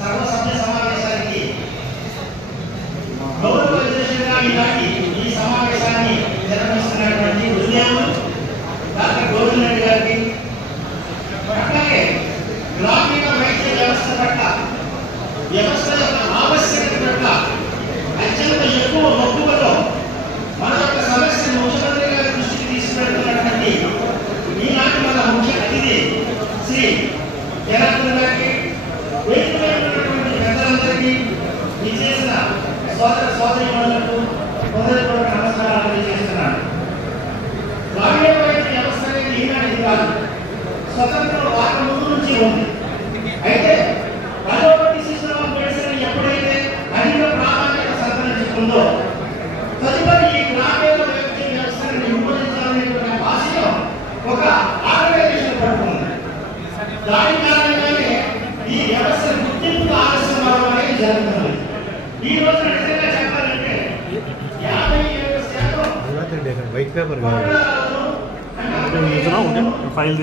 సర్వసభ్య సమావేశానికి గౌరవ అధ్యక్షుడిగా ఈ సమావేశాన్ని నిర్వహిస్తున్నటువంటి ఉదయం డాక్టర్ గోవింద్ రెడ్డి గారికి, అట్లాగే గ్రామీణ వైద్య వ్యవస్థ పట్ల వ్యవస్థ యొక్క ఆవశ్యకత పట్ల అత్యంత ఎక్కువ మక్కువతో మన యొక్క సమస్యను ముఖ్యమంత్రి గారి దృష్టికి తీసుకెళ్తున్నటువంటి ఈనాటి మన ముఖ్య అతిథి శ్రీ జనార్దన్ గారికి, వేదికమైనటువంటి పెద్దలందరికీ విచ్చేసిన సోదర సోదరీమణులకు హృదయపూర్వక నమస్కారాలు తెలియజేస్తున్నాను. గ్రామీణ వైద్య వ్యవస్థ అనేది ఈనాటిది కాదు, స్వతంత్రం వాటి ముందు నుంచి ఉంది. అయితే అలోపతి సిస్టమ్ ఆఫ్ మెడిసిన్ ఎప్పుడైతే అధిక ప్రాధాన్యత సంతరించుకుందో తదుపరి ఈ గ్రామీణ వైద్య వ్యవస్థను నిర్మూలించాలనేటువంటి ఆశయం ఒక ఆర్గనైజేషన్ పడుతుంది. దాని కారణంగానే ఈ వ్యవస్థ గుర్తింపు ఆలస్యం అవడం అనేది జరుగుతుంది. ఈ రోజు నిజంగా చెప్పాలంటే 57% వైట్ పేపర్ ఫైల్